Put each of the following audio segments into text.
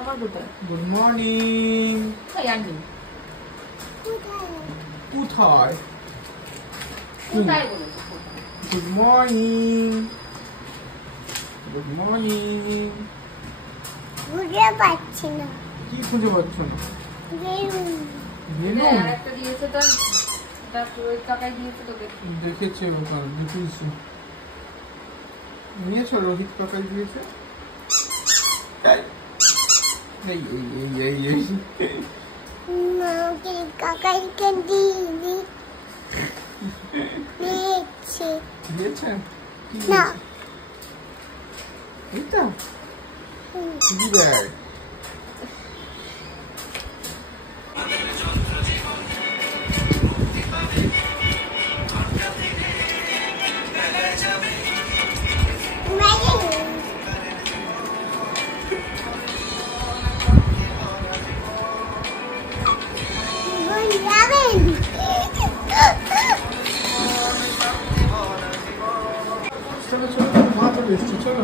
আমার কোথায়? Good morning. আনি কোথায়? কোথায় বলো? Good morning. Good morning. খুঁজে পাচ্ছি না। কি খুঁজে পাচ্ছ না? হ্যাঁ, একটা দিয়েছে তো, এটা ওই টাকায় দিয়েছে তোকে। দেখেছে ওখানে দেখেছি। নিয়েছো রোহিত কাকাই দিয়েছে। এই এই এই এই এই মাকে কাকাইকে দিয়েছি। দিয়েছে দিয়েছে কি না। এইটা কি ব্যাগ? চলো চলো মা চলে এসছে, চলো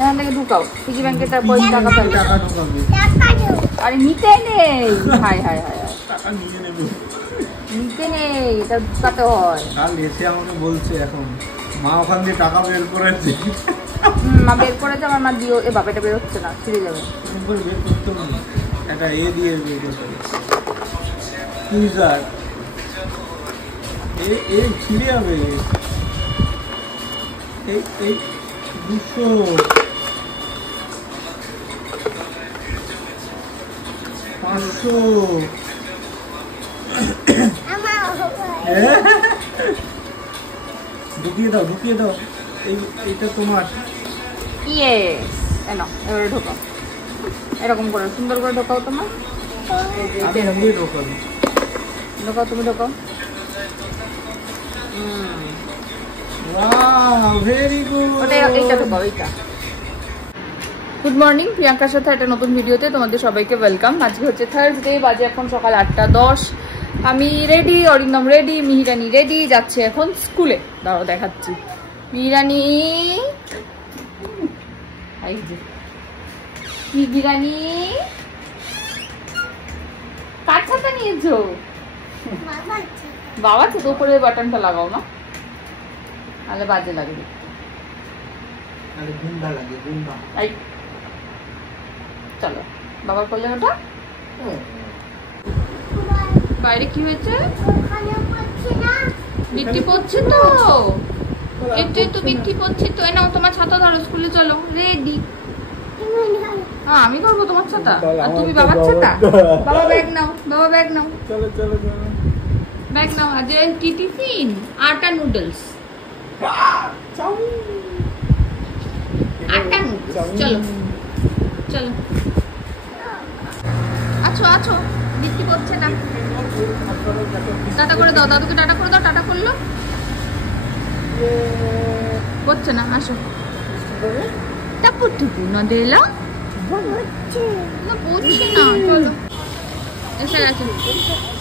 এখান থেকে ঢুকাও পিগি ব্যাংকে তারপর টাকা পাবে। টাকা ঢোকাবে। আরে নিতে নেই। হাই হাই হাই হাই, টাকা নিয়ে নেবে। নিতে নেই, এটা ঢুকাতে হয়। কাল এসে আমাকে বলছে এখন মা ওখান দিয়ে টাকা বের করেছে। মা বের করেছে, আমার মা দিও। এ বাবা, এটা বের হচ্ছে না, ছিঁড়ে যাবে। বের করতে হবে একটা এ দিয়ে বের করতে হবে। টুইজার এ ছিঁড়ে যাবে। এই এই 200 500 ঢুকিয়ে দাও ঢুকিয়ে দাও। এইটা তোমার। ইয়েস, এনো এবারে ঢোকাও। এরকম করে সুন্দর করে ঢোকাও। তোমার আমি এমনি ঢোকাবো। ঢোকাও, তুমি ঢোকাও। Wow very good. ওটা এইটা ঢোকাও, এইটা। গুড মর্নিং, প্রিয়াঙ্কার সাথে একটা নতুন ভিডিওতে তোমাদের সবাইকে ওয়েলকাম। আজকে হচ্ছে থার্সডে, বাজে এখন সকাল 8:10। আমি রেডি, অরিন্দম রেডি, মিহিরানি রেডি, যাচ্ছে এখন স্কুলে। দাঁড়াও দেখাচ্ছি। মিহিরানি, এই যে মিহিরানি, কার ছাতা নিয়েছো? বাবা তো উপরে বাটনটা লাগাও না, তাহলে বাজে লাগবে। আরে গুন্ডা লাগে গুন্ডা। এই চলো, বাবা করলেন ওটা। বাইরে কি হয়েছে? বৃষ্টি পড়ছে তো, একটু একটু বৃষ্টি পড়ছে তো। নাও তোমার ছাতা ধরো, স্কুলে চলো। রেডি? হ্যাঁ, আমি ধরবো তোমার ছাতা আর তুমি বাবার ছাতা। বাবা ব্যাগ নাও, বাবা ব্যাগ নাও, চলো চলো চলো ব্যাগ নাও। আজ কি টিফিন? আটা নুডলস। আটা নুডলস। চলো চলো, আছো আছো, বৃষ্টি পড়ছে না। টাটা করে দাও, দাদুকে টাটা করে দাও। টাটা করলো, পড়ছে না। আসো, টাপু টুপু না দিলা না, পড়ছে না। চলো, এসে গেছে।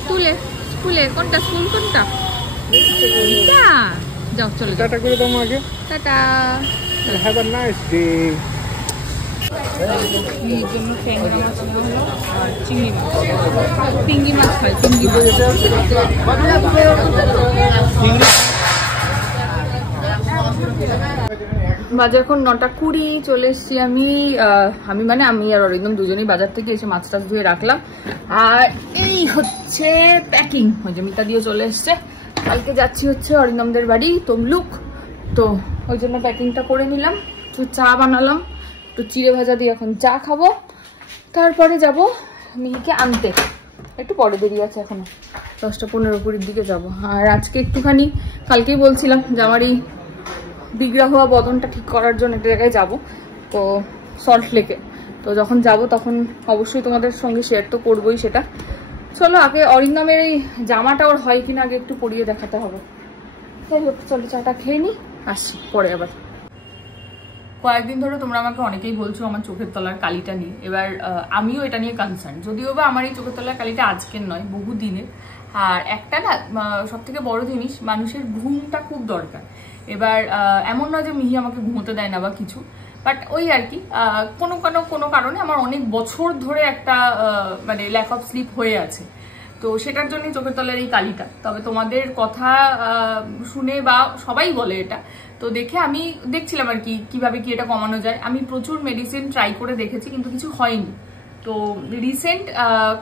স্কুলে স্কুলে কোনটা? স্কুল কোনটা? এটা যাও, চলে যাও। টাটা করে দাও আগে। Tata. Have a nice day. এর জন্য ট্যাংরা মাছ নেওয়া হলো আর চিংড়ি মাছ। চিংড়ি মাছ খাই, চিংড়ি মাছ। বাজে এখন 9:20। চলে এসছি আমি মানে আমি আর অরিন্দম দুজনেই বাজার থেকে এসে মাছ টাছ ধুয়ে রাখলাম। আর এই হচ্ছে প্যাকিং। ওই যে মিতা দিয়ে চলে এসছে। কালকে যাচ্ছি হচ্ছে অরিন্দমদের বাড়ি তমলুক, তো ওই জন্য প্যাকিংটা করে নিলাম। একটু চা বানালাম, একটু চিড়ে ভাজা দিয়ে এখন চা খাবো। তারপরে যাব মিহিকে আনতে, একটু পরে বেরিয়ে আছে, এখনো 10:15 দিকে যাব। আর আজকে একটুখানি, কালকেই বলছিলাম যে আমার এই বিগ্রা হওয়া বদনটা ঠিক করার জন্য একটা জায়গায় যাব, তো সল্ট লেকে। তো যখন যাব তখন অবশ্যই তোমাদের সঙ্গে শেয়ার তো করবোই সেটা। চলো, আগে অরিন্দমের এই জামাটা ওর হয় কিনা আগে একটু পরিয়ে দেখাতে হবে। যাই হোক, চলো চাটা খেয়ে নিই, আসছি পরে আবার। কয়েকদিন ধরে তোমরা আমাকে অনেকেই বলছো আমার চোখের তলার কালিটা নিয়ে। এবার আমিও এটা নিয়ে কনসার্ন, যদিও বা আমার এই চোখের তলার কালিটা আজকের নয়, বহু দিনের। আর একটা না, সব থেকে বড় জিনিস, মানুষের ঘুমটা খুব দরকার। এবার এমন নয় যে মিহি আমাকে ঘুমোতে দেয় না বা কিছু, বাট ওই আর কি কোনো কারণে আমার অনেক বছর ধরে একটা মানে ল্যাক অফ স্লিপ হয়ে আছে, তো সেটার জন্যই চোখের তলার এই কালিটা। তবে তোমাদের কথা শুনে বা সবাই বলে এটা, তো দেখে আমি দেখছিলাম আর কি কিভাবে কি এটা কমানো যায়। আমি প্রচুর মেডিসিন ট্রাই করে দেখেছি কিন্তু কিছু হয়নি। তো রিসেন্ট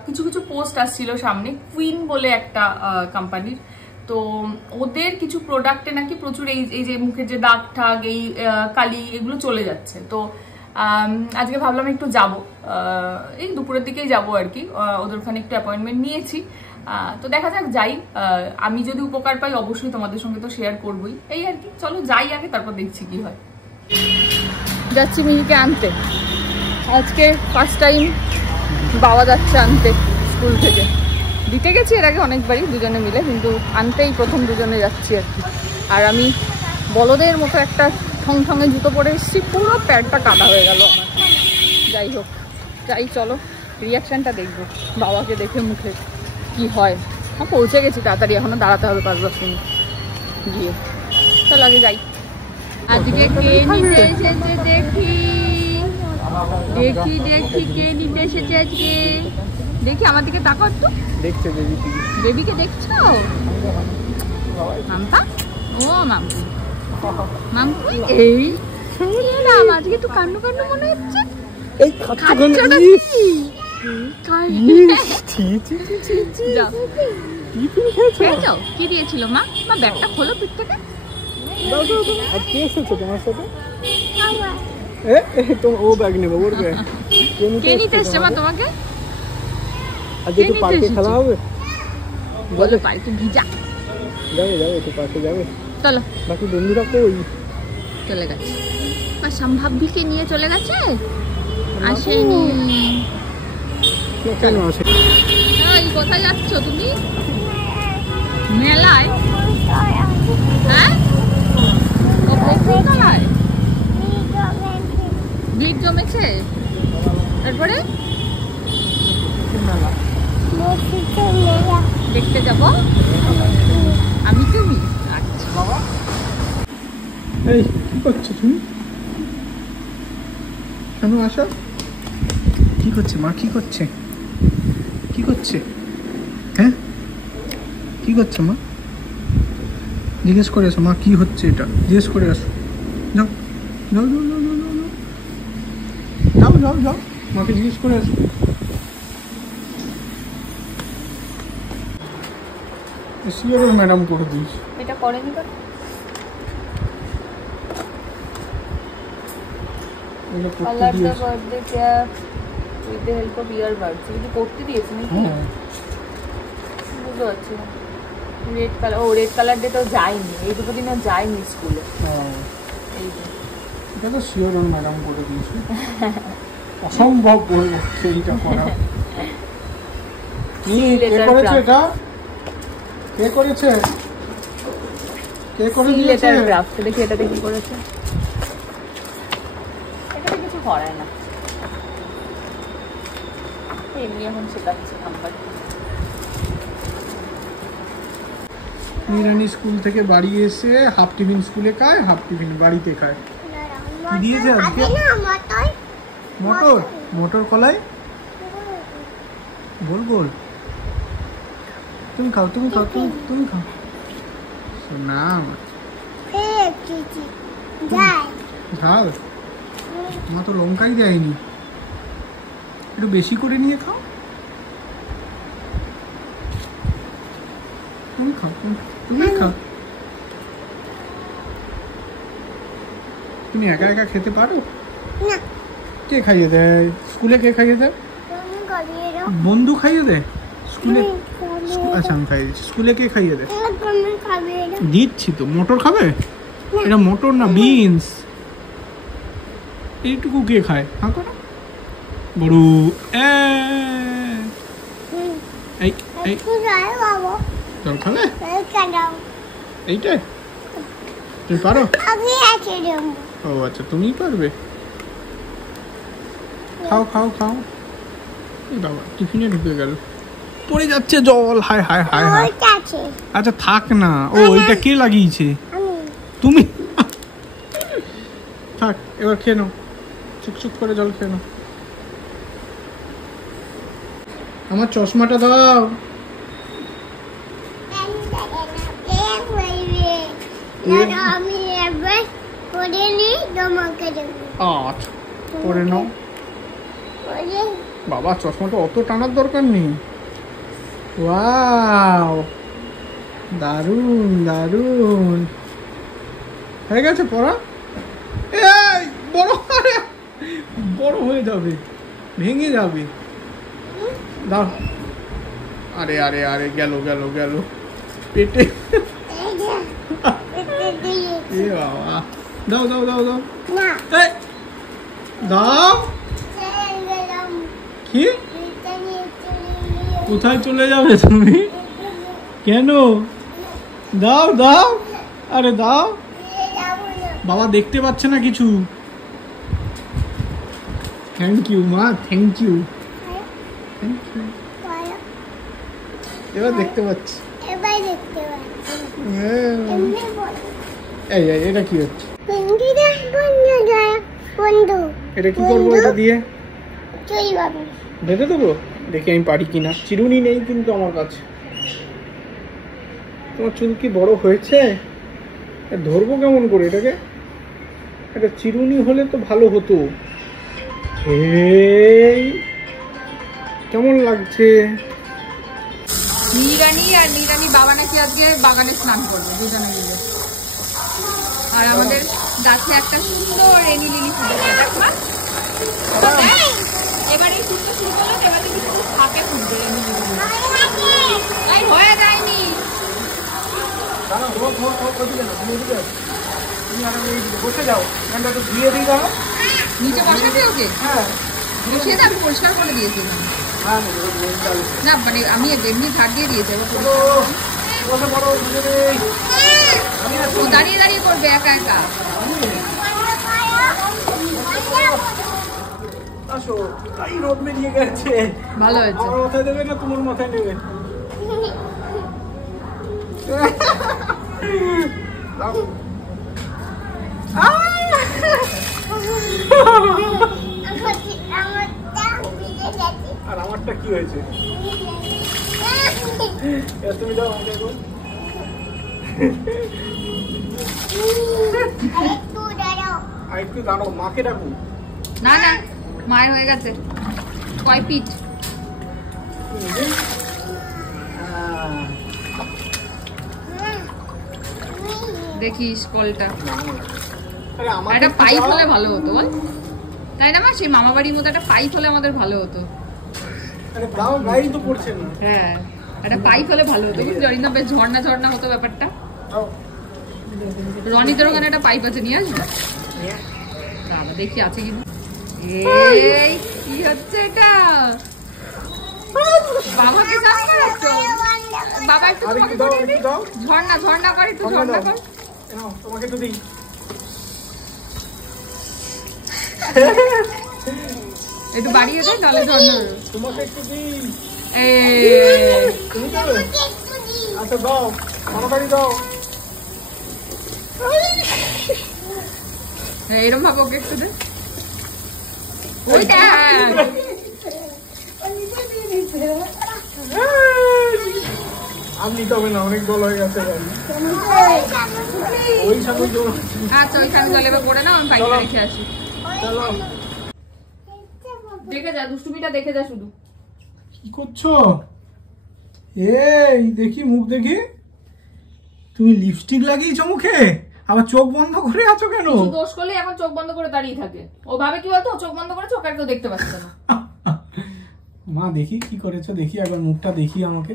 কিছু পোস্ট আসছিল সামনে, কুইন বলে একটা কোম্পানির, তো ওদের কিছু প্রোডাক্টে নাকি প্রচুর এই যে মুখের যে দাগ ঠাগ এই কালি এগুলো চলে যাচ্ছে। তো আজকে ভাবলাম একটু যাব, এই দুপুরের দিকেই যাব আর কি, ওদের ওখানে একটু অ্যাপয়েন্টমেন্ট নিয়েছি। তো দেখা যাক যাই, আমি যদি উপকার পাই অবশ্যই তোমাদের সঙ্গে তো শেয়ার করবোই। এই আর কি, চলো যাই আগে, তারপর দেখছি কি হয়। যাচ্ছি মিহিকে আনতে, আজকে ফার্স্ট টাইম বাবা যাচ্ছে আনতে স্কুল থেকে। দিতে গেছি এর আগে অনেকবারই দুজনে মিলে, কিন্তু আনতেই প্রথম দুজনে যাচ্ছি আর কি। আর আমি বলদের মতো একটা ঠংঠঙে জুতো পরে এসেছি, পুরো প্যাডটা কাদা হয়ে গেল আমার। যাই হোক, যাই, চলো রিয়াকশানটা দেখবো বাবাকে দেখে মুখে কি হয়। হ্যাঁ পৌঁছে গেছি তাড়াতাড়ি, এখনো দাঁড়াতে হবে 5-10 মিনিট গিয়ে। চলো আগে যাই। আজকে কে নিতে এসেছে দেখি দেখি দেখি কে নিতে এসেছে আজকে দেখি। আমার দিকে তাকাও একটু, দেখছে বেবিকে দেখছো? মাম্পা, ও মাম্পু মাম্পু, এই নাম আজকে একটু কান্নু কান্নু মনে হচ্ছে। এই খাচ্ছটা কি দিয়েছিল মা? মা ব্যাগটা খোলো পিঠ থেকে। কে এসেছে তোমার সাথে? ও ব্যাগ নেবো, ওর ব্যাগ। কে নিতে এসছে মা তোমাকে? আজকে একটু পার্কে খেলা হবে, বলো পার্কে ভিজা যাবে একটু পার্কে যাবে। চলো। বাকি বন্ধুরা কই? চলে গেছে, সম্ভাব্যকে নিয়ে চলে গেছে, আসেনি। কেন আসে? কোথায় যাচ্ছ তুমি? মেলায়? হ্যাঁ মেলায় ভিড় জমেছে, তারপরে দেখতে যাবো আমি তুমি। আচ্ছা বাবা, এই কি করছো তুমি? কেন আসো? কি করছে মা? কি করছে? হ্যাঁ কি করছে মা? জিজ্ঞেস করে আসো মা কি হচ্ছে, এটা জিজ্ঞেস করে আসো। যাও মাকে জিজ্ঞেস করে আসো। সিওর ম্যাডাম করে দিয়েছি। এটা করেনি তো, করতে দিয়েছি বুঝতে পারছি না। রেড কালার, ও রেড কালার ডে তো যায়নি, এই দুটো দিনও যায়নি স্কুলে। এটা তো শিওর ম্যাডাম করে দিয়েছি, অসম্ভব বলবো সেইটা করা। কে করেছে এটা? কে করেছে লেটার ক্রাফট? দেখি এটাতে কি করেছে। এটাতে কিছু করায় না, এমনি এখন শেখাচ্ছে নাম্বার। নিরানি স্কুল থেকে বাড়ি এসে হাফ টিফিন স্কুলে খায়, হাফ টিফিন বাড়িতে খায়। কি দিয়েছে আজকে? মটর কলাই গোল গোল। তুমি খাও না ঝাল। মা তো লঙ্কাই দেয়নি, একটু বেশি করে নিয়ে খাও। তুমি খাও। তুমি একা একা খেতে পারো? কে খাইয়ে দেয় স্কুলে? কে খাইয়ে দেয়? বন্ধু খাইয়ে দেয় স্কুলে? আচ্ছা আমি খাইয়ে দিচ্ছি। স্কুলে কে খাইয়ে দেয়? দিচ্ছি তো। মটর খাবে? এটা মটর না, বিনস। এইটুকু কে খায়? হ্যাঁ করো বড়। জল খাবে? এইটাই তুমি পারো? ও আচ্ছা তুমি পারবে। খাও। এই বাবা টিফিনে ঢুকে গেল, পড়ে যাচ্ছে জল। হায় আচ্ছা থাক না। ও এটা কে লাগিয়েছে? তুমি। থাক এবার খেয়ে নাও। চুকচুক করে জল খেয়ে নাও। আমার চশমাটা দাও। আমি এবার পরে নিই তোমাকে দেবো। আচ্ছা পরে নাও। বাবা চশমাটা অত টানার দরকার নেই। ওয়াও দারুন দারুন হয়ে গেছে পড়া। এই বড় বড় হয়ে যাবে, ভেঙে যাবে। দাও। আরে আরে আরে গেল গেল গেল পেটে। এ বাবা দাও দাও দাও দাও। দাও। কি কোথায় চলে যাবে তুমি? কেন? দাও দাও। আরে দাও। বাবা দেখতে পাচ্ছে না কিছু। থ্যাংক ইউ মা, থ্যাংক ইউ। এবার দেখতে পাচ্ছি। এই এটা কি হচ্ছে? এটা কি করবো এটা দিয়ে? বেঁধে দেবো? দেখি আমি পারি কিনা। চিরুনি নেই কিন্তু আমার কাছে। তোমার চুল কি বড় হয়েছে? ধরবো কেমন করে এটাকে? একটা চিরুনি হলে তো ভালো হতো। কেমন লাগছে? নিরানি আর নিরানি বাবা নাকি আজকে বাগানে স্নান করবে দুজনে মিলে। আর আমাদের গাছে একটা সুন্দর রেনি লিলি ফুটেছে। এবার এই ফুলটা শুরু করলো, এবার কিন্তু থাকে ফুটবে রেনি লিলি। তাই হয়ে যায়নি। বসে যাও, ধুয়ে দিই। দাও নিচে বসাবে ওকে? হ্যাঁ বসিয়ে তো আমি পরিষ্কার করে দিয়েছি। না মানে আমি এমনি ঝাড় দিয়ে দিয়েছি। দাঁড়িয়ে দাঁড়িয়ে করবে একা একা। ভালো হয়েছে। মাথায় দেবে না তোমার মাথায় নেবে? আর আমারটা কি হয়েছে? তুমি দাও একটু দাঁড়াও, মাকে ডাকো। না না মায়ের হয়ে গেছে। কয় পিঠ? দেখিস কলটা। একটা পাইপ হলে ভালো হতো বল, তাই না মা? সেই মামা বাড়ির মধ্যে একটা পাইপ হলে আমাদের ভালো হতো। হ্যাঁ একটা পাইপ হলে ভালো হতো। জরিনা বেশ ঝর্ণা ঝর্ণা হতো ব্যাপারটা। রনিদের ওখানে একটা পাইপ আছে, নিয়ে আসবো। দাদা দেখি আছে কিন্তু। এই কি হচ্ছে এটা? বাবাকে সাফ করাচ্ছ? বাবা একটু ঝর্ণা ঝর্ণা কর, একটু ঝর্ণা কর। তোমাকে তো দিই। একটু বাড়িয়ে দে তাহলে ঝর্ণা। তোমাকে একটু দিই। তুমি আচ্ছা দাও, তাড়াতাড়ি দাও। এরকম ভাবে ওকে একটু দে। ওইটা আর নিতে হবে না, অনেক জল হয়ে গেছে। আচ্ছা ওইখানে জল এবার পড়ে না, আমি পাইপটা রেখে আসি। দেখে যা দুষ্টুমিটা, দেখে যা শুধু। কি করছো? এই দেখি মুখ দেখি। তুমি লিপস্টিক লাগিয়েছো মুখে, আবার চোখ বন্ধ করে আছো কেন? দোষ করলে এখন চোখ বন্ধ করে দাঁড়িয়ে থাকে। ও ভাবে কি বলতো, চোখ বন্ধ করে চোখ আর কেউ দেখতে পাচ্ছে না। মা দেখি কি করেছো, দেখি একবার মুখটা দেখি, আমাকে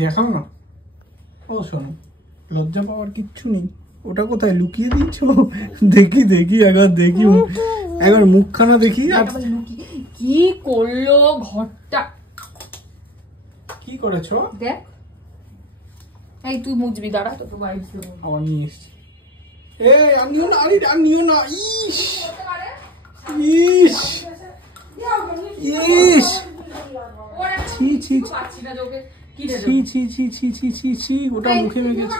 দেখাও না। ও শোনো, লজ্জা পাওয়ার কিচ্ছু নেই। ওটা কোথায় লুকিয়ে দিচ্ছ? দেখি দেখি একবার দেখি, একবার মুখখানা দেখি। কি করলো ঘরটা? কি করেছো দেখ। এই তুই মুজবি, দাঁড়া তো ভাইবস দেবো। আবার নিয়ে এসছি। এই আনিও না, আরে আনিও না। ইস ইস ইস, ছি ছি ছি, ওটা মুখে মেখেছে।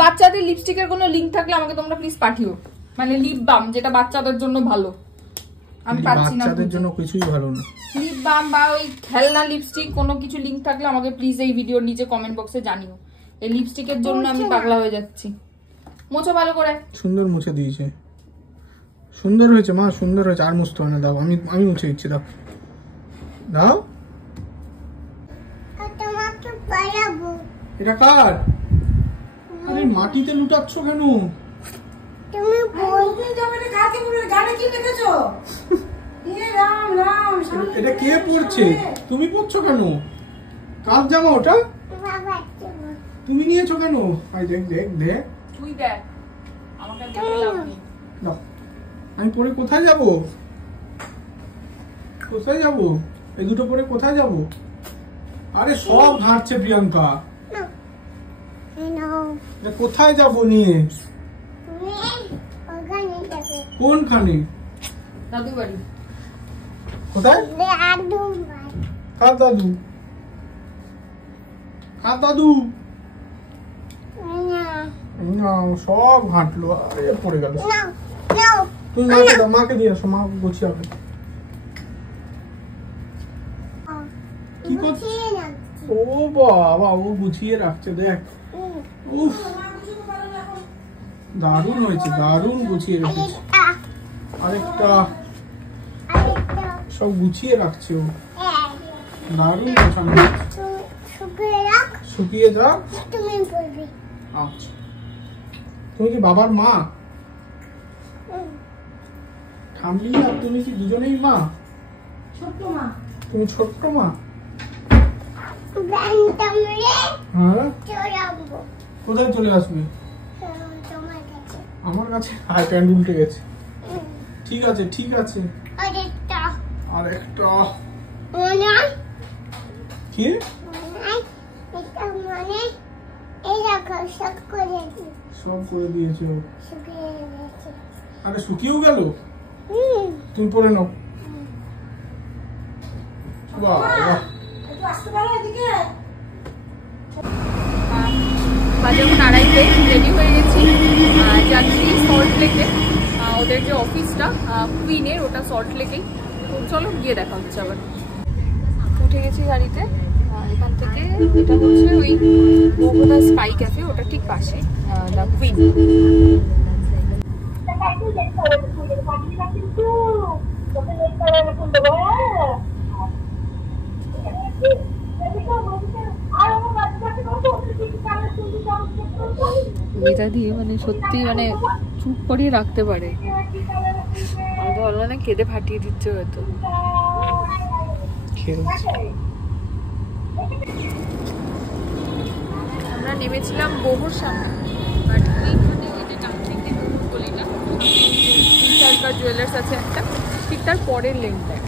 বাচ্চাদের লিপস্টিকের কোনো লিংক থাকলে আমাকে তোমরা প্লিজ পাঠিও, মানে লিপ বাম যেটা বাচ্চাদের জন্য ভালো। আমি পাচ্ছি না, বাচ্চাদের জন্য কিছুই ভালো না। লিপ বাম বা ওই খেলনা লিপস্টিক কোনো কিছু লিংক থাকলে আমাকে প্লিজ এই ভিডিওর নিচে কমেন্ট বক্সে জানিও। এই লিপস্টিকের জন্য আমি পাগলা হয়ে যাচ্ছি। মোছো ভালো করে। সুন্দর মুছে দিয়েছে, সুন্দর হয়েছে মা, সুন্দর হয়েছে। আর মুছতে হয় না, দাও আমি মুছে দিচ্ছি, দাও দাও। তোমাকে পড়াবো। এটা কার? আরে মাটিতে লুটাচ্ছ কেন? তুমি বলতে যাবে না, কাকে বলে গানে কি লিখেছো? এ রাম রাম, এটা কে পড়ছে? তুমি পড়ছো কেন? কার জামা ওটা? বাবা তুমি নিয়েছো কেন? আই দেখ দেখ দেখ, তুই দেখ, আমাকে দেখে লাভ নেই। দাও। আমি পরে কোথায় যাব? কোথায় যাব? এই দুটো পরে কোথায় যাব? আরে সব ঘাটছে প্রিয়াঙ্কা। এটা কোথায় যাব নিয়ে? কোনখানে? দাদু বাড়ি। কোথায়? কার দাদু? কার দাদু? না, সব ঘাটলো। আরে পড়ে গেল। তুমি মাকে দাও, মাকে দিয়ে আসো, মা গুছিয়ে হবে। কি করছে? ও বাবা, ও গুছিয়ে রাখছে, দেখ। উফ, দারুণ হয়েছে, দারুণ গুছিয়ে রেখেছে। আরেকটা, সব গুছিয়ে রাখছে ও, দারুণ গোছানো। শুকিয়ে যাক। আচ্ছা, তুমি কি বাবার মা? ঠাম্মি আর তুমি কি দুজনেই মা? ছোট্ট মা। তুমি ছোট্ট মা? হ্যাঁ, কোথায় চলে আসবে? আমার কাছে। হাই প্যান্ট উল্টে গেছে। ঠিক আছে ঠিক আছে। আরেকটা কি? সব করে দিয়েছে। আরে শুকিয়েও গেল? তুমি পরে নাও। বাহ বাহ। আসতে পারো এদিকে। বাজে এখন 2:30, রেডি হয়ে গেছি, যাচ্ছি সল্ট লেকে। ওদের যে অফিসটা কুইনের, ওটা সল্ট লেকেই। চলো গিয়ে দেখা হচ্ছে আবার। উঠে গেছি গাড়িতে। এখান থেকে এটা হচ্ছে ওই বোগোদা স্পাই ক্যাফে, ওটা ঠিক পাশে দ্য কুইন। এটা দিয়ে মানে সত্যি মানে চুপ করিয়ে রাখতে পারে। আমি তো বললাম না, কেঁদে ফাটিয়ে দিচ্ছে হয়তো। আমরা নেমেছিলাম বহুর সামনে, বাট এইখানে ওই যে ডানদিকে বহু বলি না, সরকার জুয়েলার্স আছে একটা, ঠিক তার পরের লেনটায়।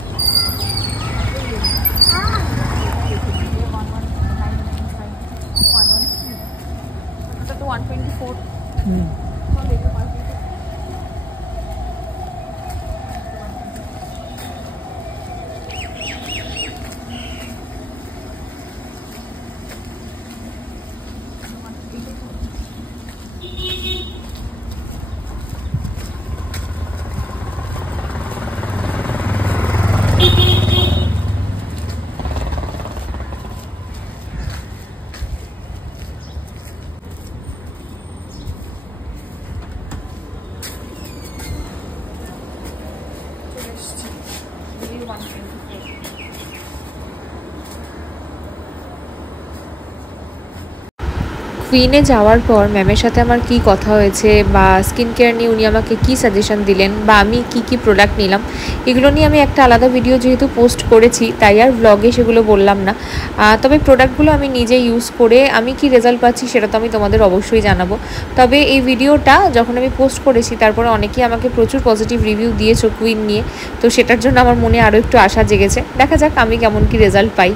ওটা তো 124। কুইনে যাওয়ার পর ম্যামের সাথে আমার কি কথা হয়েছে বা স্কিন কেয়ার নিয়ে উনি আমাকে কি সাজেশন দিলেন বা আমি কি প্রোডাক্ট নিলাম, এগুলো নিয়ে আমি একটা আলাদা ভিডিও যেহেতু পোস্ট করেছি তাই আর ব্লগে সেগুলো বললাম না। তবে প্রোডাক্টগুলো আমি নিজে ইউজ করে আমি কি রেজাল্ট পাচ্ছি সেটা তো আমি তোমাদের অবশ্যই জানাবো। তবে এই ভিডিওটা যখন আমি পোস্ট করেছি তারপরে অনেকেই আমাকে প্রচুর পজিটিভ রিভিউ দিয়েছো কুইন নিয়ে, তো সেটার জন্য আমার মনে আরও একটু আশা জেগেছে। দেখা যাক আমি কেমন কি রেজাল্ট পাই।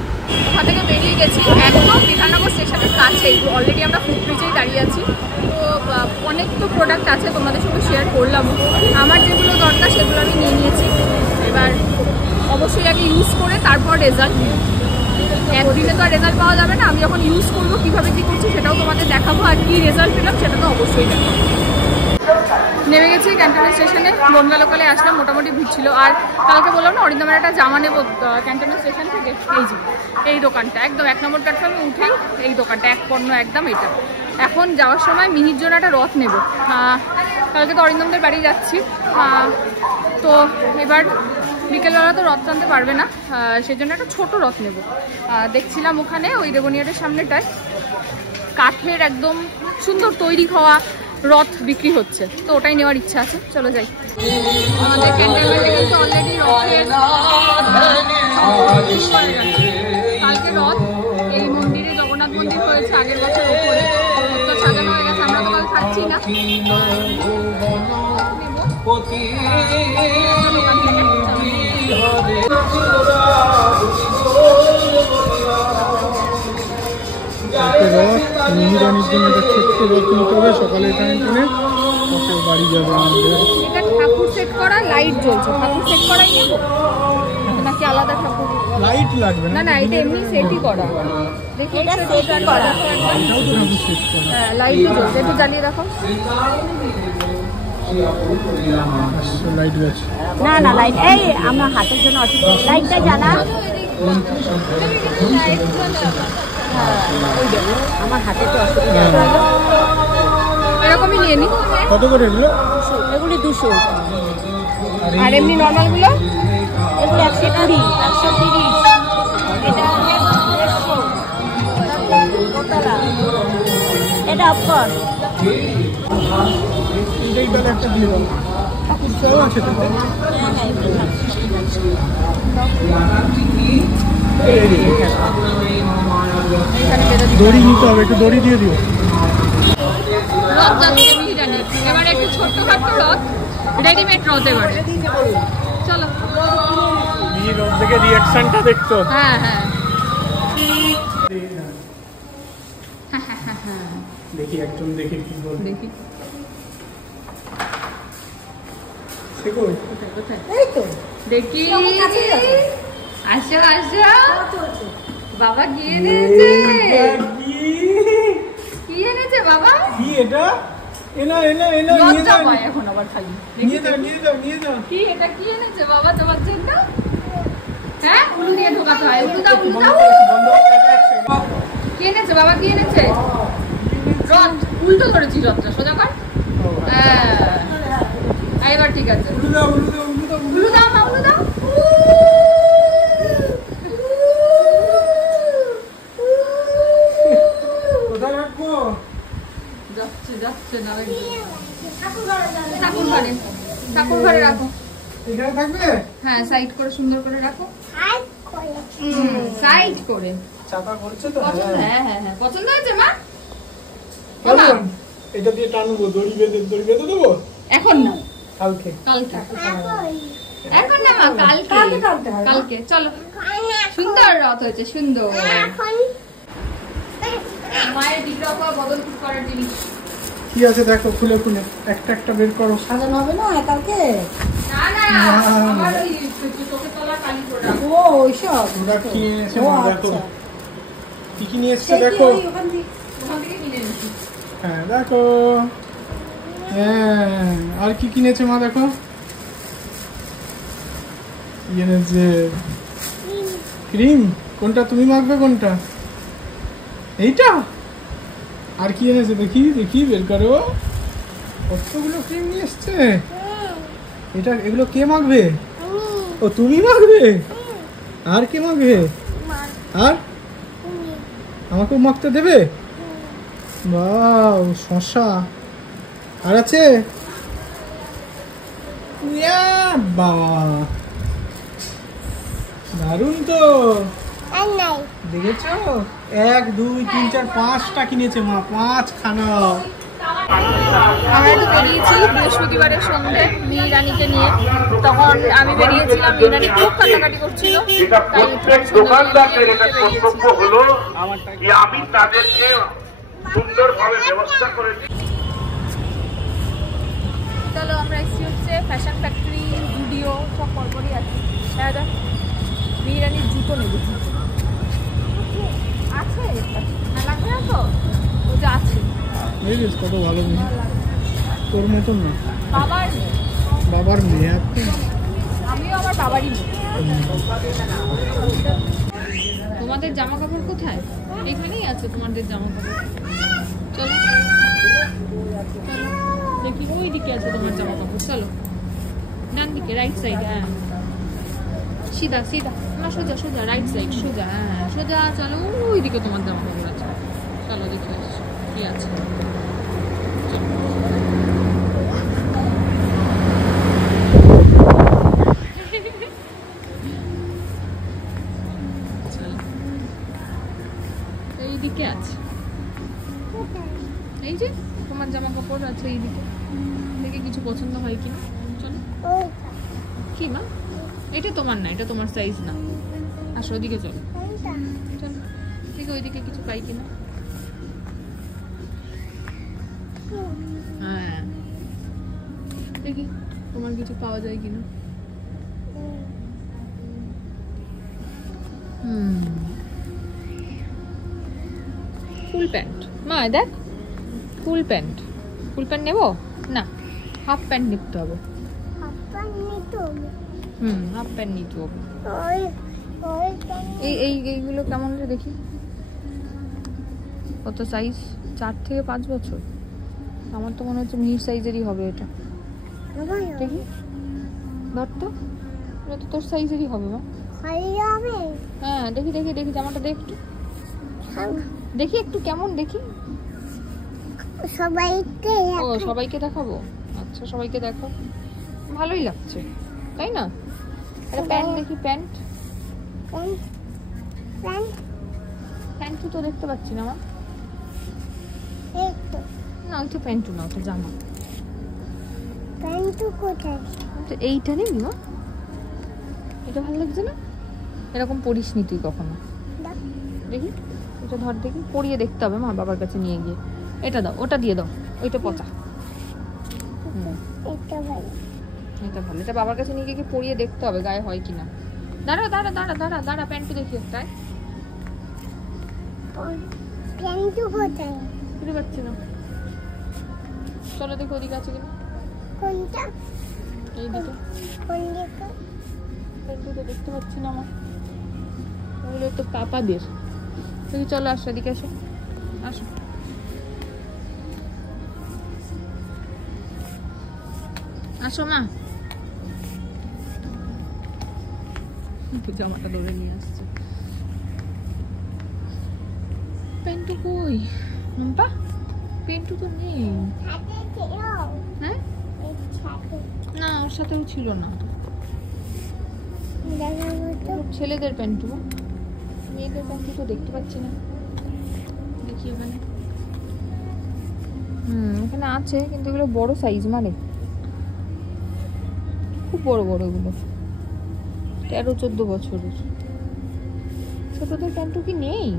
ওখান থেকে বেরিয়ে গেছি একদম বিধাননগর স্টেশনের কাছেই, অলরেডি আমরা ফুটব্রিজেই দাঁড়িয়ে আছি। তো অনেক তো প্রোডাক্ট আছে, তোমাদের সঙ্গে শেয়ার করলাম। আমার যেগুলো দরকার সেগুলো আমি নিয়ে নিয়েছি। এবার অবশ্যই আগে ইউজ করে তারপর রেজাল্ট নিই। একদিনে তো আর রেজাল্ট পাওয়া যাবে না, আমি যখন ইউজ করবো কীভাবে কী করছি সেটাও তোমাদের দেখাবো, আর কী রেজাল্ট পেলাম সেটা তো অবশ্যই দেখাবো। নেমে গেছি ক্যান্টনমেন্ট স্টেশনে। বনগা লোকালে আসলাম, মোটামুটি ভিড় ছিল। আর কালকে বললাম না অরিন্দমের একটা জামা নেবো ক্যান্টনমেন্ট স্টেশন থেকে, এই দোকানটা একদম 1 নম্বর প্ল্যাটফর্মে উঠেই এই দোকানটা, এক পণ্য একদম এটা। এখন যাওয়ার সময় মিহির জন্য একটা রথ নেব। কালকে তো অরিন্দমদের বাড়ি যাচ্ছি, তো এবার বিকেলবেলা তো রথ টানতে পারবে না, সেই জন্য একটা ছোট রথ নেব। দেখছিলাম ওখানে ওই দেবনিয়ারের সামনেটায় কাঠের একদম সুন্দর তৈরি হওয়া রথ বিক্রি হচ্ছে, তো ওটাই নেওয়ার ইচ্ছা আছে। চলো যাই। আমাদের ক্যান্টনমেন্টে কিন্তু অলরেডি রথের কালকে রথ এই মন্দিরে, জগন্নাথ মন্দির হয়েছে আগের বছর, ওপরে তো সাজানো হয়ে গেছে। আমরা তো কাল খাচ্ছি না, মিহিরানির জন্য একটা ছোট্ট রথ নিতে হবে, সকালে এখানে কিনে বাড়ি যাবে আমাদের। এটা ঠাকুর সেট করা, লাইট জ্বলছে, ঠাকুর সেট করাই নেবো নাকি আলাদা ঠাকুর? লাইট লাগবে না, না এটা এমনি সেটই করা। দেখি এটা সেট করা, এটাও তো ঠাকুর সেট করা। হ্যাঁ লাইট জ্বলছে, একটু জ্বালিয়ে দেখো। লাইট গেছে না না লাইট, এই আমরা হাতের জন্য অসুবিধা, লাইটটা জ্বালা। আমার হাতে তো অসুবিধা, এরকমই নিয়ে নি। কত করে এগুলো? এগুলি 200, আর এমনি নর্মাল গুলো এগুলো 120, 130, এটা 150, এটা অফকোর্স। এইটাই তাহলে একটা দিয়ে দাও। চল আছে তো, দড়ি নিতে হবে, একটু দড়ি দিয়ে দিও। রথ যাচ্ছে মিহিরানি, এবারে একটু ছোট্টখাটো রথ, রেডিমেড রথ এবারে। চলো এই রথ থেকে রিঅ্যাকশনটা দেখতো। হ্যাঁ হ্যাঁ দেখি একজন দেখি কি বলে, দেখি এই তো দেখি। আসো আসো, বাবা কি এনেছে? কি এনেছে বাবা? কি এটা? এনা এনা এনা নিয়ে লজ্জা যাও, পায় এখন আবার খালি। নিয়ে যাও নিয়ে যাও নিয়ে যাও। কি এটা কি এনেছে বাবা তোমার জন্য? হ্যাঁ উলু দিয়ে ঢোকাতে হয়, উলু দাও উলু দাও। বন্ধ কি এনেছে বাবা, কি এনেছে? রথ উল্টো ধরেছি, রথটা সোজা কর। হ্যাঁ এবার ঠিক আছে। উলু দাও উলু দাও উলু দাও উলু দাও মা, উলু দাও। কোথায় রাখবো? যাচ্ছে যাচ্ছে না, ঠাকুর ঘরে রাখো। এখানে থাকবে? হ্যাঁ সাইড করে সুন্দর করে রাখো, সাইড করে। চাপা করছে তো? পছন্দ? হ্যাঁ হ্যাঁ হ্যাঁ পছন্দ হয়েছে মা? কেমন? এটা দিয়ে টানবো, দড়ি বেঁধে দেবো? এখন না, কালকে। কালকে। এখন না মা, কালকে কালকে। চলো, সুন্দর রথ হয়েছে, সুন্দর। মায়ের বিগ্রহ বদল করার জিনিস কি আছে দেখো, খুলে খুলে একটা একটা বের করো। সাজানো হবে না কালকে? না না, আমার ওই চোখের তলা কালি করে রাখো। ও ওইসব ওরা কি এনেছে ও, দেখো, আচ্ছা। কি কি নিয়ে এসছে দেখো। ওখান থেকে কিনে এনেছি। হ্যাঁ দেখো, হ্যাঁ আর কি কিনেছে মা দেখো। কি এনেছে? ক্রিম। কোনটা তুমি মাখবে, কোনটা? এইটা? আর কি এনেছে দেখি দেখি, বের করো। কতগুলো ক্রিম নিয়ে এসছে। এটা এগুলো কে মাখবে? ও তুমি মাখবে? আর কে মাখবে? আর আমাকেও মাখতে দেবে? বাও, শশা। আর আছে? ইয়া বাবা, দারুণ তো। দেখেছো, 1 2 3 4 5টা কিনেছে মা, 5 খানা। আমরা তো বেরিয়েছি বৃহস্পতিবারের সন্ধ্যে মিহিরানিকে নিয়ে। তখন আমি বেরিয়েছিলাম, মিহিরানি খুব কান্নাকাটি করছিল। প্রত্যেক দোকানদারদের এটা কর্তব্য হলো যে আমি তাদেরকে সুন্দরভাবে ব্যবস্থা করে দিই। চলো আমরা এসেছি হচ্ছে ফ্যাশন ফ্যাক্টরি, জুডিও, সব পরপরই আছে। দাদা মিহিরানির জুতো নেবো, আছে না লাগবে না তো? ওটা আছে, কত ভালো। তোর মতন না, বাবার বাবার মেয়ে। আমিও আমার বাবারই মেয়ে। তোমাদের জামা কাপড় কোথায়? এখানেই আছে তোমাদের জামা কাপড়। চলো চলো দেখি, ওই দিকে আছে তোমার জামা কাপড়। চলো ডান দিকে, রাইট সাইড। হ্যাঁ সিধা সিধা, না সোজা সোজা, রাইট সাইড সোজা। হ্যাঁ সোজা চলো, ওই দিকে তোমার জামা কাপড় আছে। চলো দেখি কি আছে। এইদিকে আছে, এই যে তোমার জামা কাপড় আছে এইদিকে। দেখে কিছু পছন্দ হয় কিনা। চলো। কি মা? এটা তোমার না, এটা তোমার সাইজ না। আসো ওদিকে চলো, চলো দেখি ওইদিকে কিছু পাই কিনা। হ্যাঁ দেখি তোমার কিছু পাওয়া যায় কিনা। ফুল প্যান্ট মা, দেখ ফুল প্যান্ট। ফুল প্যান্ট নেবো না, হাফ প্যান্ট নিতে হবে। হাফ প্যান্ট নিতে হবে। এইগুলো কেমন রে দেখি, কত সাইজ? 4 থেকে 5 বছর। আমার তো মনে হচ্ছে মিড সাইজেরই হবে এটা। দেখি ধর তো, এটা তো তোর সাইজেরই হবে মা। হ্যাঁ দেখি দেখি দেখি, জামাটা দেখ একটু, দেখি একটু কেমন দেখি। ও সবাইকে দেখাবো? আচ্ছা সবাইকে দেখো, ভালোই লাগছে তাই না? এটা প্যান্ট দেখি, প্যান্ট প্যান্ট তো দেখতে পাচ্ছি না মা। না ওইটা প্যান্টু না, ওটা জামা। এইটা নেই মা, এটা ভালো লাগছে না? এরকম পরিস নি তুই কখনো। দেখি এটা ধর, দেখি পরিয়ে দেখতে হবে মা বাবার কাছে নিয়ে গিয়ে। এটা দাও, ওটা দিয়ে দাও, ওইটা পচা। এটা ভালো, এটা বাবার কাছে নিয়ে গিয়ে পরিয়ে দেখতে হবে গায়ে হয় কিনা। দাঁড়া দাঁড়া দাঁড়া দাঁড়া দাঁড়া, প্যান্টু দেখি একটাই। বুঝতে পারছি না, চলো দেখো ওদিকে আছে কিনা। এইদিকে প্যান্টু তো দেখতে পাচ্ছি না আমার, ওগুলো তো পাপাদের। দেখি চলো আসো, এদিকে আসো, আসো আসো মা। জামাটা ধরে নিয়ে আসছে। প্যান্টু কই নম্পা? প্যান্টু তো নেই। হ্যাঁ না, ওর সাথেও ছিল না। ছেলেদের প্যান্টু, মেয়েদের প্যান্টু তো দেখতে পাচ্ছি না। দেখি ওখানে, এখানে আছে কিন্তু এগুলো বড় সাইজ, মানে খুব বড় বড় এগুলো, 13-14 বছরের। ছোটদের প্যান্টু কি নেই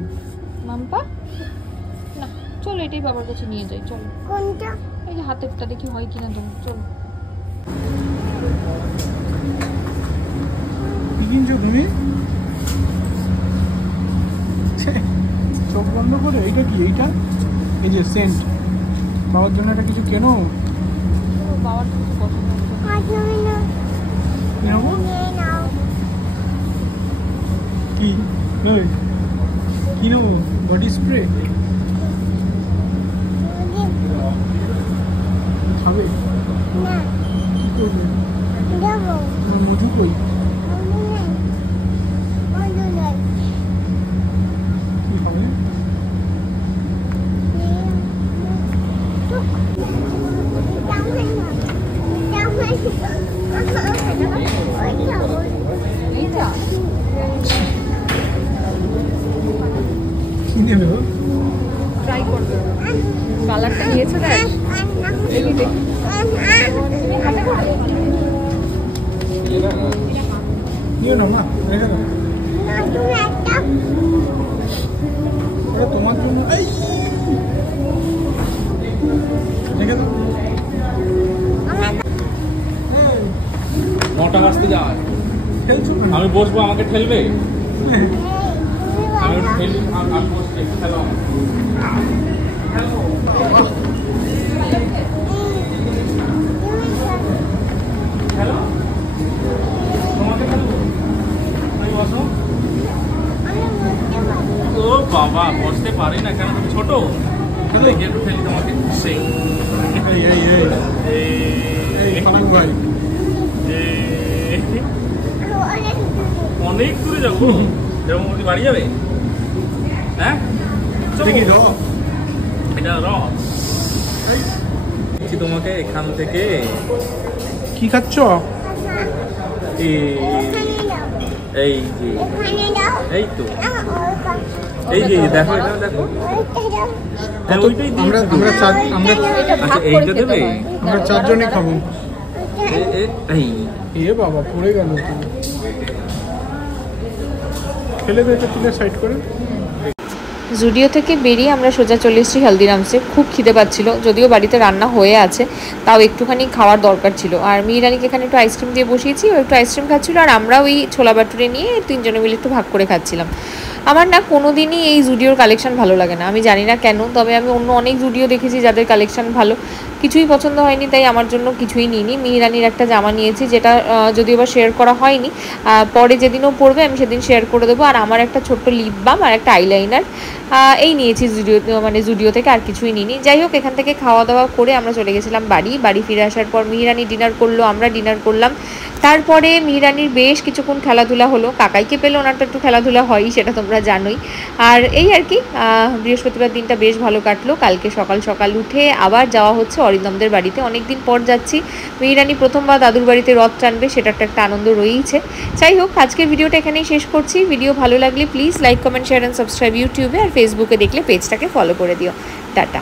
মাম্পা? না চলো এটাই বাবার কাছে নিয়ে যাই। চলো কোনটা? এই যে হাতেরটা দেখি হয় কিনা তোমার। চলো কি কিনছো তুমি? চোখ বন্ধ করে। এইটা কি? এইটা এই যে সেন্ট, বাবার জন্য একটা কিছু কেনো। বাবার কিছু পছন্দ হচ্ছে কি? কি নেবো? বডি স্প্রে খাবে? কি করবে? মধু কই? কি খাবে? কি নেবে? ট্রাই করবে, কালারটা নিয়েছে দেখ। দেখি দেখি নিও না মা, রেখে দাও। ওটা তোমার জন্য, রেখে দাও। 9টা বাজতে যায়, খেলছো না? আমি বসবো, আমাকে ঠেলবে? আমি বসছি, একটু খেলো। খেলো, তোমাকে খেলবো, তুমি বসো। ও বাবা, বসতে পারি না কেন, তুমি ছোট। খেলো, একটু খেলি তোমাকে। সেই অনেক দূরে যাবো, যাবো বাড়ি যাবে। হ্যাঁ, এটা তোমাকে এখান থেকে কি খাচ্ছ? এই যে, এই তো, এই যে দেখো, এখানে দেখো। এইটা দেবে, আমরা 4 জনই খাবো। এই বাবা পড়ে গেল, ফেলে দে এটা, তুলে সাইড করে। জুডিও থেকে বেরিয়ে আমরা সোজা চলে এসেছি হলদিরামসে। খুব খিদে পাচ্ছিল, যদিও বাড়িতে রান্না হয়ে আছে, তাও একটুখানি খাওয়ার দরকার ছিল। আর মিহিরানিকে এখানে একটু আইসক্রিম দিয়ে বসিয়েছি, ও একটু আইসক্রিম খাচ্ছিল, আর আমরা ওই ছোলা বাটুরে নিয়ে 3 জনে মিলে একটু ভাগ করে খাচ্ছিলাম। আমার না কোনো দিনই এই জুডিওর কালেকশন ভালো লাগে না, আমি জানি না কেন। তবে আমি অন্য অনেক জুডিও দেখেছি যাদের কালেকশন ভালো, কিছুই পছন্দ হয়নি, তাই আমার জন্য কিছুই নিইনি। মিহিরানির একটা জামা নিয়েছি, যেটা যদিও বা শেয়ার করা হয়নি, পরে যেদিনও পরবে আমি সেদিন শেয়ার করে দেবো। আর আমার একটা ছোট্ট লিপ বাম আর একটা আইলাইনার এই নিয়েছি জুডিও থেকে, আর কিছুই নিইনি। যাই হোক, এখান থেকে খাওয়া দাওয়া করে আমরা চলে গেছিলাম বাড়ি ফিরে আসার পর মিহিরানি ডিনার করলো, আমরা ডিনার করলাম। তারপরে মিহিরানির বেশ কিছুক্ষণ খেলাধুলা হলো, কাকাইকে পেলে ওনার তো একটু খেলাধুলা হয়ই, সেটা তোমরা জানোই। আর এই আর কি, বৃহস্পতিবার দিনটা বেশ ভালো কাটলো। কালকে সকাল সকাল উঠে আবার যাওয়া হচ্ছে অরিন্দমদের বাড়িতে, অনেকদিন পর যাচ্ছি। মিহিরানি প্রথমবার দাদুর বাড়িতে রথ টানবে, সেটা একটা আনন্দ রয়েইছে। যাই হোক, আজকের ভিডিওটা এখানেই শেষ করছি। ভিডিও ভালো লাগলে please like, comment, share and subscribe ইউটিউবে, আর ফেসবুকে দেখলে পেজটাকে ফলো করে দিও। টাটা।